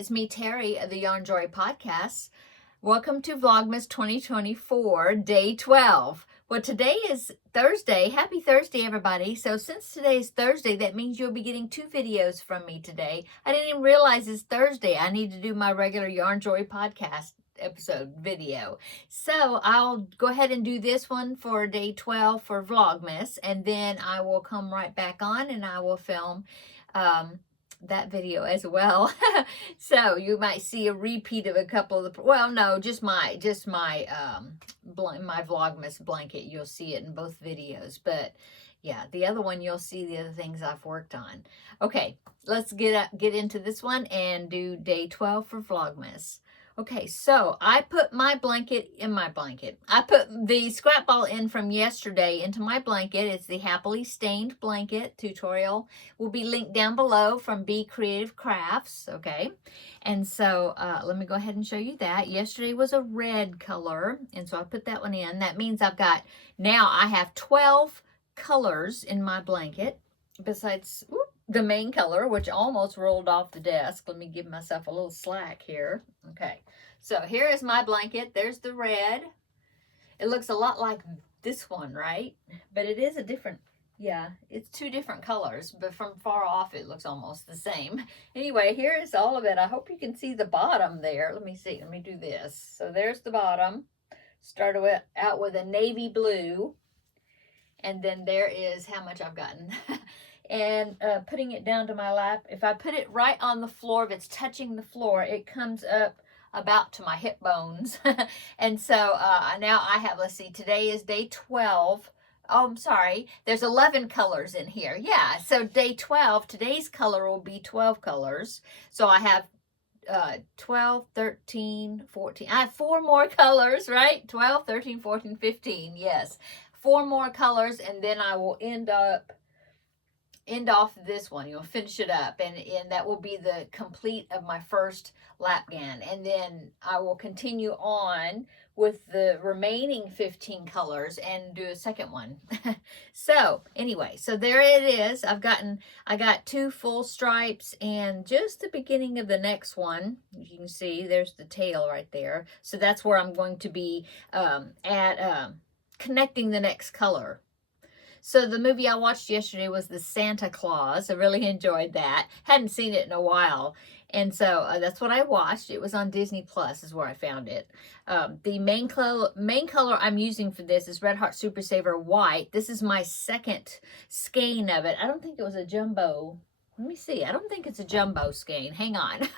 It's me, Terri of the Yarn Joy Podcast. Welcome to Vlogmas 2024, day 12. Well, today is Thursday. Happy Thursday, everybody. So since today is Thursday, that means you'll be getting 2 videos from me today. I didn't even realize it's Thursday. I need to do my regular Yarn Joy Podcast episode video. So I'll go ahead and do this one for day 12 for Vlogmas, and then I will come right back on and I will film that video as well. So you might see a repeat of a couple of the, well, no, just my my Vlogmas blanket. You'll see it in both videos, but yeah, the other one you'll see the other things I've worked on. Okay, let's get into this one and do day 12 for Vlogmas. Okay, so I put my blanket in my blanket. I put the scrap ball in from yesterday into my blanket. It's the Happily Stained Blanket tutorial. Will be linked down below from Be Creative Crafts, okay? And so let me go ahead and show you that. Yesterday was a red color, and so I put that one in. That means now I have 12 colors in my blanket besides the main color, which almost rolled off the desk. Let me give myself a little slack here. Okay, so here is my blanket. There's the red. It looks a lot like this one, right? But it is a different, yeah, it's 2 different colors, but from far off it looks almost the same. Anyway, here is all of it. I hope you can see the bottom there. Let me see. Let me do this. So there's the bottom. Started out with a navy blue. And then there is how much I've gotten. And putting it down to my lap. If I put it right on the floor, if it's touching the floor, it comes up about to my hip bones. And so now I have, let's see, today is day 12. Oh, I'm sorry. There's 11 colors in here. Yeah, so day 12, today's color will be 12 colors. So I have 12, 13, 14. I have 4 more colors, right? 12, 13, 14, 15. Yes, 4 more colors, and then I will end off this one. You'll finish it up, and that will be the complete of my first lap gown, and then I will continue on with the remaining 15 colors and do a second one. So anyway, so there it is. I got 2 full stripes and just the beginning of the next one. As you can see, there's the tail right there. So that's where I'm going to be connecting the next color. So the movie I watched yesterday was The Santa Claus. I really enjoyed that. Hadn't seen it in a while. And so that's what I watched. It was on Disney Plus is where I found it. The main color I'm using for this is Red Heart Super Saver White. This is my second skein of it. I don't think it was a jumbo. Let me see. I don't think it's a jumbo skein. Hang on.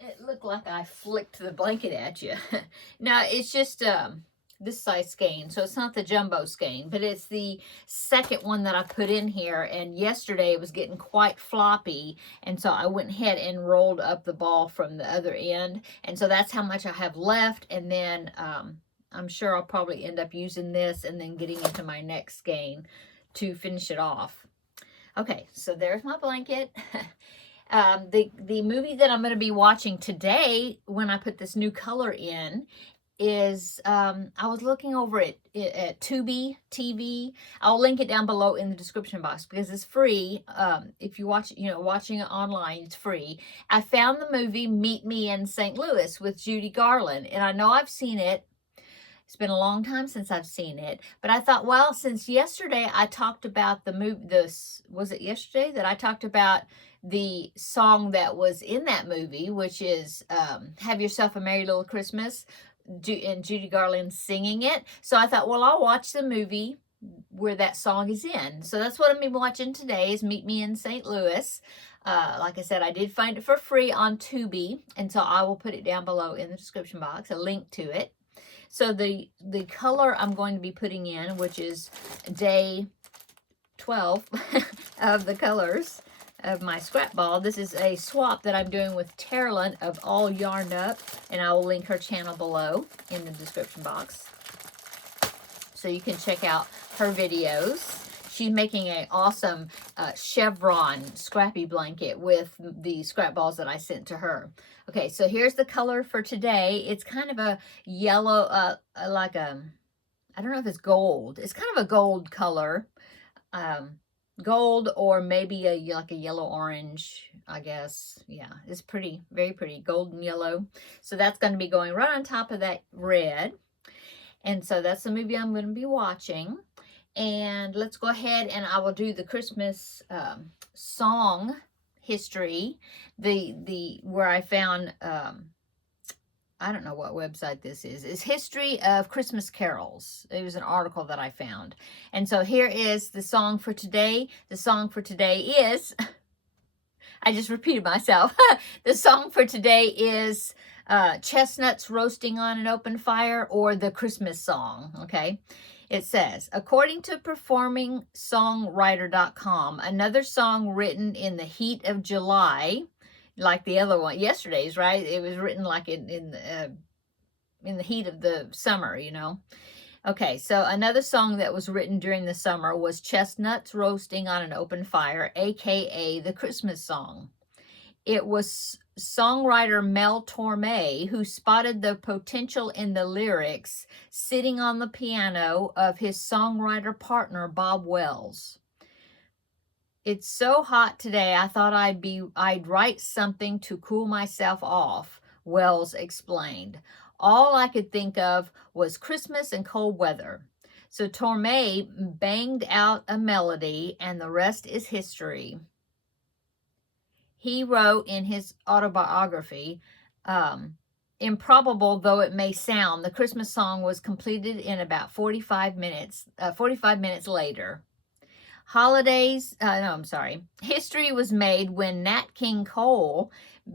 It looked like I flicked the blanket at you. No, it's just this size skein, so it's not the jumbo skein, but it's the second one that I put in here. And yesterday it was getting quite floppy, and so I went ahead and rolled up the ball from the other end, and so that's how much I have left. And then I'm sure I'll probably end up using this and then getting into my next skein to finish it off. Okay, so there's my blanket. The movie that I'm going to be watching today when I put this new color in is I was looking over at Tubi TV. I'll link it down below in the description box because it's free. If you watch, watching it online, it's free. I found the movie Meet Me in St. Louis with Judy Garland, and I know I've seen it. It's been a long time since I've seen it, but I thought, well, since yesterday I talked about the movie, was it yesterday that I talked about the song that was in that movie, which is Have Yourself a Merry Little Christmas, and Judy Garland singing it. So I thought, well, I'll watch the movie where that song is in. So that's what I'm going to be watching today is Meet Me in St. Louis. Like I said, I did find it for free on Tubi, and so I will put it down below in the description box, a link to it. So the color I'm going to be putting in, which is day 12 of the colors of my scrap ball. This is a swap that I'm doing with Terri of All Yarned Up, and I will link her channel below in the description box so you can check out her videos. She's making an awesome chevron scrappy blanket with the scrap balls that I sent to her. Okay, so here's the color for today. It's kind of a yellow, like a, I don't know if it's gold. It's kind of a gold color. gold or maybe like a yellow orange, I guess. Yeah, it's pretty, very pretty, golden yellow. So that's going to be going right on top of that red. And so that's the movie I'm going to be watching. And let's go ahead and I will do the Christmas song history. Where I found, I don't know what website this is. It's History of Christmas Carols. It was an article that I found. And so here is the song for today. The song for today is, I just repeated myself. The song for today is Chestnuts Roasting on an Open Fire, or the Christmas song, okay? It says, according to performingsongwriter.com, another song written in the heat of July, like the other one, yesterday's, right? It was written like in the heat of the summer, you know. Okay, so another song that was written during the summer was Chestnuts Roasting on an Open Fire, aka the Christmas song. It was songwriter Mel Torme who spotted the potential in the lyrics sitting on the piano of his songwriter partner Bob Wells. It's so hot today, I thought I'd write something to cool myself off, Wells explained. All I could think of was Christmas and cold weather. So Torme banged out a melody, and the rest is history. He wrote in his autobiography, improbable though it may sound, the Christmas song was completed in about 45 minutes later. History was made when Nat King Cole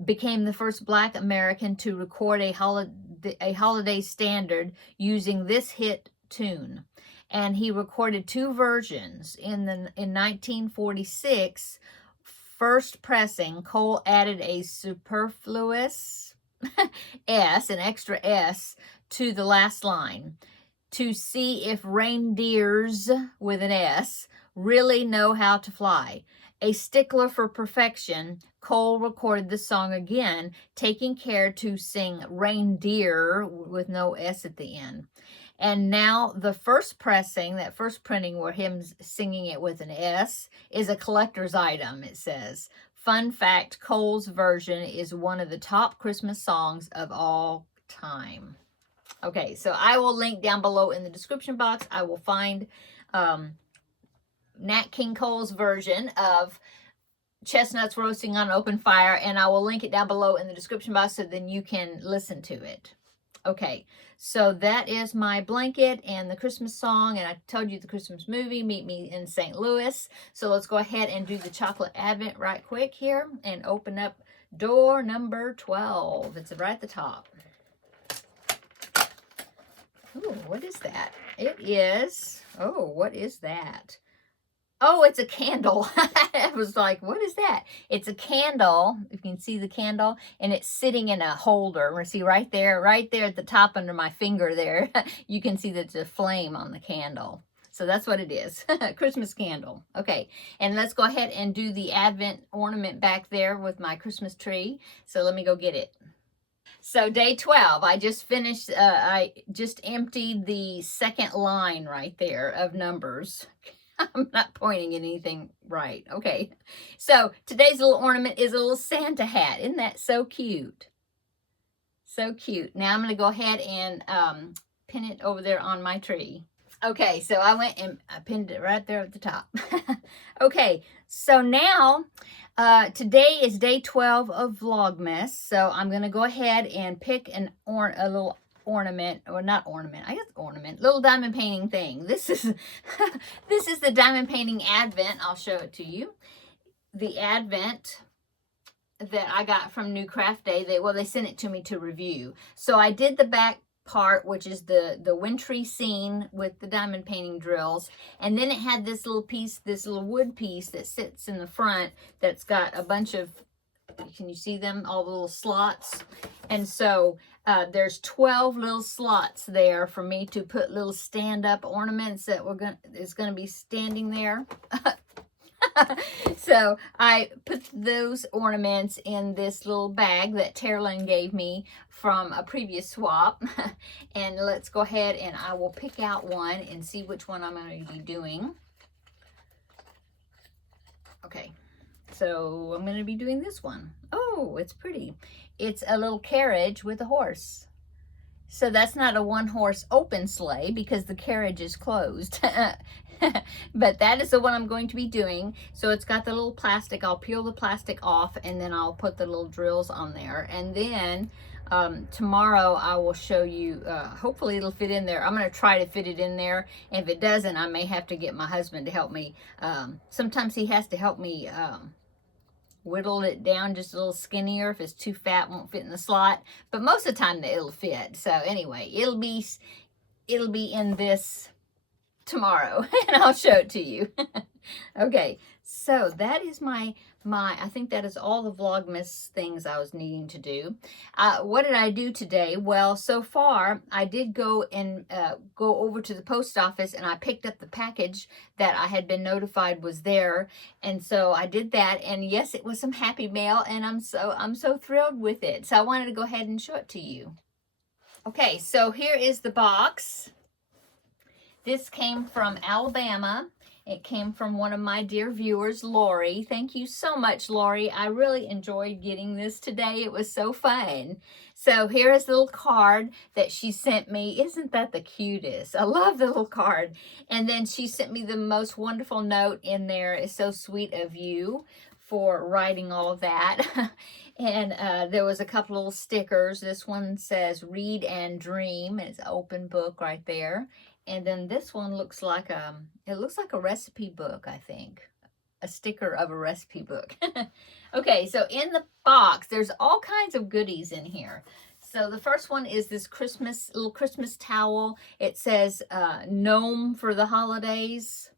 became the first Black American to record a holiday standard using this hit tune. And he recorded two versions. In 1946, first pressing, Cole added a superfluous S, an extra S, to the last line. To see if reindeers, with an S, really know how to fly. A stickler for perfection, Cole recorded the song again, taking care to sing reindeer with no S at the end. And now the first pressing, that first printing where him singing it with an S, is a collector's item, it says. Fun fact, Cole's version is one of the top Christmas songs of all time. Okay, so I will link down below in the description box. I will find Nat King Cole's version of Chestnuts Roasting on an Open Fire, and I will link it down below in the description box so then you can listen to it. Okay, so that is my blanket and the Christmas song, and I told you the Christmas movie, Meet Me in St. Louis. So let's go ahead and do the chocolate advent right quick here and open up door number 12. It's right at the top. Ooh, what is that? It is, oh, what is that? Oh, it's a candle. I was like, what is that? It's a candle. You can see the candle, and it's sitting in a holder. See right there at the top under my finger there. You can see that there's a flame on the candle. So that's what it is. Christmas candle. Okay, and let's go ahead and do the Advent ornament back there with my Christmas tree. So let me go get it. So day 12, I just finished, I just emptied the second line right there of numbers. I'm not pointing at anything right. Okay. So today's little ornament is a little Santa hat. Isn't that so cute? So cute. Now I'm going to go ahead and pin it over there on my tree. Okay. So I went and I pinned it right there at the top. Okay. So now today is day 12 of Vlogmas. So I'm going to go ahead and pick a little ornament, or not ornament, I guess ornament, little diamond painting thing. This is this is the diamond painting Advent. I'll show it to you. The Advent that I got from New Craft Day. They sent it to me to review. So I did the back part, which is the wintry scene with the diamond painting drills, and then it had this little piece, this little wood piece that sits in the front that's got a bunch of, can you see them, all the little slots? And so there's 12 little slots there for me to put little stand-up ornaments that is going to be standing there. So I put those ornaments in this little bag that Terri gave me from a previous swap. And let's go ahead and I will pick out one and see which one I'm going to be doing. Okay, so I'm going to be doing this one. Oh, it's pretty. It's a little carriage with a horse. So that's not a one-horse open sleigh because the carriage is closed. But that is the one I'm going to be doing. So it's got the little plastic. I'll peel the plastic off and then I'll put the little drills on there. And then tomorrow I will show you, hopefully it'll fit in there. I'm going to try to fit it in there. And if it doesn't, I may have to get my husband to help me. Sometimes he has to help me whittle it down just a little skinnier. If it's too fat, won't fit in the slot. But most of the time it'll fit. So anyway, it'll be in this tomorrow and I'll show it to you. Okay, so that is I think that is all the Vlogmas things I was needing to do. What did I do today? Well, so far I did go and go over to the post office and I picked up the package that I had been notified was there, and so I did that. And yes, it was some happy mail, and I'm so thrilled with it. So I wanted to go ahead and show it to you. Okay, so here is the box. This came from Alabama. It came from one of my dear viewers, Lori. Thank you so much, Lori. I really enjoyed getting this today. It was so fun. So here is the little card that she sent me. Isn't that the cutest? I love the little card. And then she sent me the most wonderful note in there. It's so sweet of you for writing all of that. And there was a couple little stickers. This one says Read and Dream. It's an open book right there. And then this one looks like it looks like a recipe book, I think. A sticker of a recipe book. Okay, so in the box, there's all kinds of goodies in here. So the first one is this little Christmas towel. It says gnome for the holidays.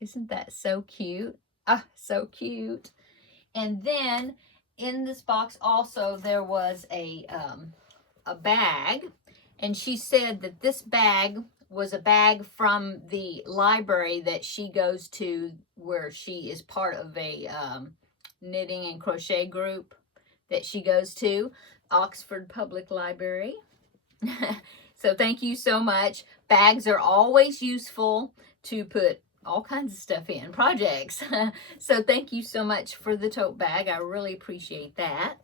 Isn't that so cute? Ah, so cute. And then in this box also there was a bag. And she said that this bag was a bag from the library that she goes to, where she is part of a knitting and crochet group that she goes to, Oxford Public Library. So thank you so much. Bags are always useful to put all kinds of stuff in, projects. So thank you so much for the tote bag. I really appreciate that.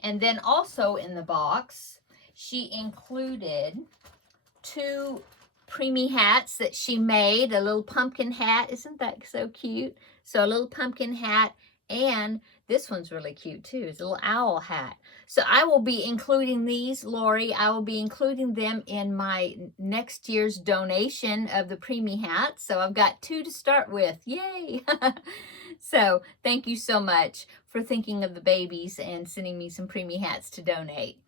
And then also in the box, she included 2 preemie hats that she made. A little pumpkin hat. Isn't that so cute? So a little pumpkin hat, and this one's really cute too. It's a little owl hat. So I will be including these, Lori. I will be including them in my next year's donation of the preemie hats. So I've got 2 to start with. Yay! So thank you so much for thinking of the babies and sending me some preemie hats to donate.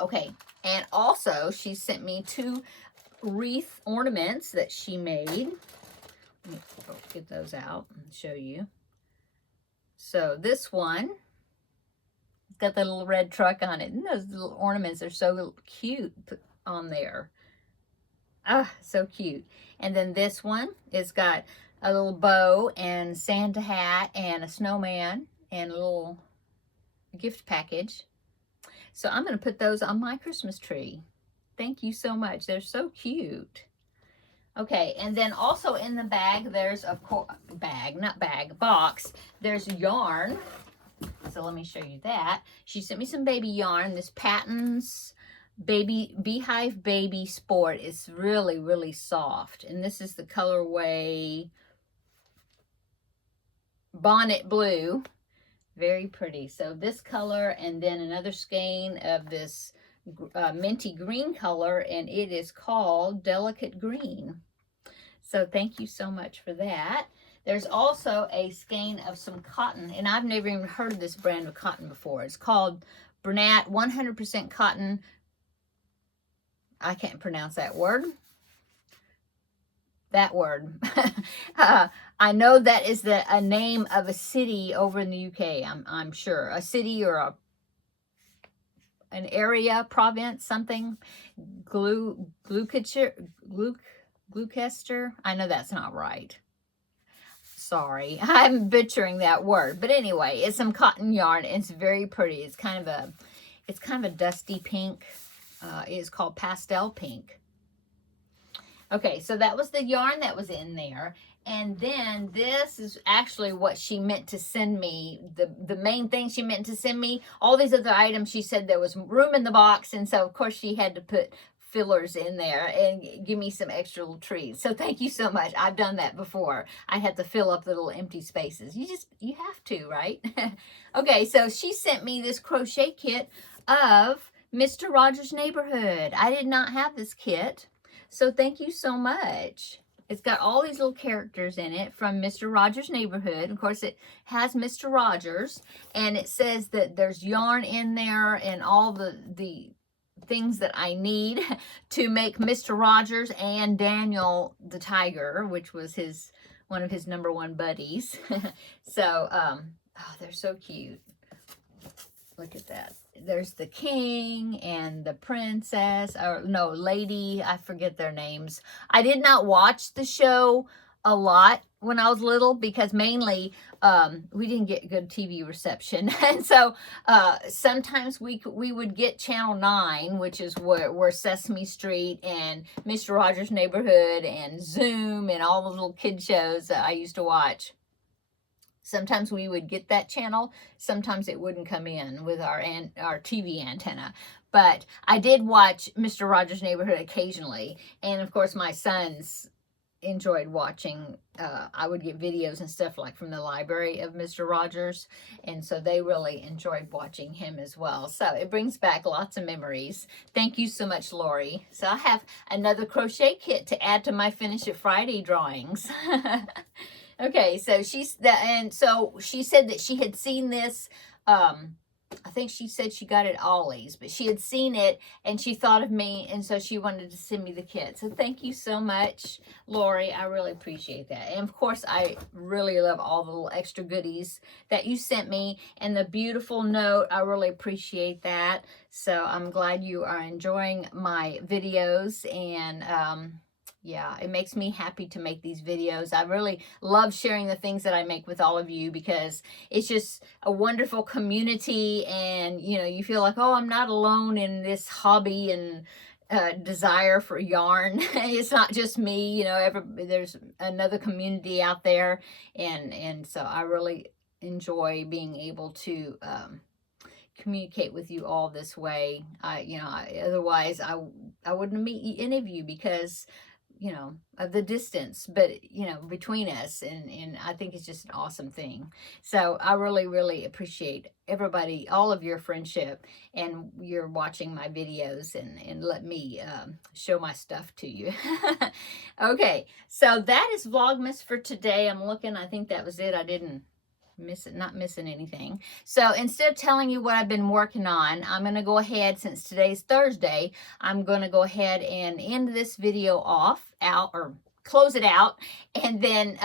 Okay, and also she sent me 2 wreath ornaments that she made. Let me get those out and show you. So this one, it's got the little red truck on it. And those little ornaments are so cute put on there. Ah, so cute. And then this one, it's got a little bow and Santa hat and a snowman and a little gift package. So I'm going to put those on my Christmas tree. Thank you so much. They're so cute. Okay, and then also in the bag, there's a box. There's yarn. So let me show you that. She sent me some baby yarn. This Patton's Beehive Baby Sport is really, really soft. And this is the colorway Bonnet Blue. Very pretty. So this color, and then another skein of this minty green color, and it is called Delicate Green. So thank you so much for that. There's also a skein of some cotton, and I've never even heard of this brand of cotton before. It's called Bernat 100% Cotton. I can't pronounce that word. That word. I know that is a name of a city over in the UK, I'm sure. A city or an area, province, something. Gloucester. I know that's not right. Sorry, I'm butchering that word. But anyway, it's some cotton yarn. It's very pretty. It's kind of a dusty pink. It's called pastel pink. Okay, so that was the yarn that was in there. And then this is actually what she meant to send me. The main thing she meant to send me. All these other items, she said there was room in the box. And so, of course, she had to put fillers in there and give me some extra little treats. So thank you so much. I've done that before. I had to fill up the little empty spaces. You have to, right? Okay, so she sent me this crochet kit of Mr. Rogers' Neighborhood. I did not have this kit. So thank you so much. It's got all these little characters in it from Mr. Rogers' Neighborhood. Of course, it has Mr. Rogers, and it says that there's yarn in there and all the things that I need to make Mr. Rogers and Daniel the tiger, which was one of his #1 buddies. So, oh, they're so cute. Look at that. There's the king and the princess, or no, lady, I forget their names. I did not watch the show a lot when I was little because mainly we didn't get good TV reception. And so sometimes we would get Channel 9, which is where Sesame Street and Mr. Rogers' Neighborhood and Zoom and all those little kid shows that I used to watch. Sometimes we would get that channel. Sometimes it wouldn't come in with our TV antenna. But I did watch Mr. Rogers' Neighborhood occasionally. And, of course, my sons enjoyed watching. I would get videos and stuff like from the library of Mr. Rogers. And so they really enjoyed watching him as well. So it brings back lots of memories. Thank you so much, Lori. So I have another crochet kit to add to my Finish It Friday drawings. Okay, so she said that she had seen this. I think she said she got it Ollie's, but she had seen it and she thought of me, and so she wanted to send me the kit. So thank you so much, Lori. I really appreciate that. And of course, I really love all the little extra goodies that you sent me and the beautiful note. I really appreciate that. So I'm glad you are enjoying my videos, and yeah, it makes me happy to make these videos. I really love sharing the things that I make with all of you because it's just a wonderful community, and you feel like, oh, I'm not alone in this hobby and desire for yarn. It's not just me, there's another community out there, and so I really enjoy being able to communicate with you all this way. Otherwise I wouldn't meet any of you because of the distance, but between us, and I think it's just an awesome thing. So I really, really appreciate everybody, all of your friendship, and you're watching my videos and let me show my stuff to you. Okay, so that is Vlogmas for today. I'm looking, I think that was it. I didn't not missing anything. So instead of telling you what I've been working on, I'm going to go ahead, since today's Thursday, I'm going to go ahead and end this video close it out, and then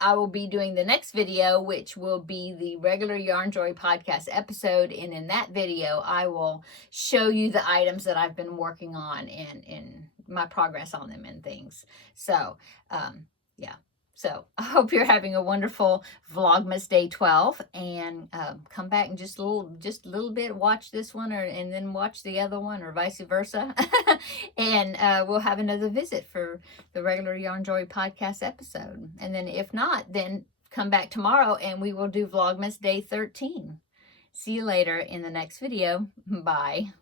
I will be doing the next video, which will be the regular Yarn Joy podcast episode, and in that video I will show you the items that I've been working on and my progress on them and things. So yeah. So I hope you're having a wonderful Vlogmas Day 12, and come back and just a little bit, watch this one and then watch the other one, or vice versa. And we'll have another visit for the regular Yarn Joy podcast episode. And then if not, then come back tomorrow and we will do Vlogmas Day 13. See you later in the next video. Bye.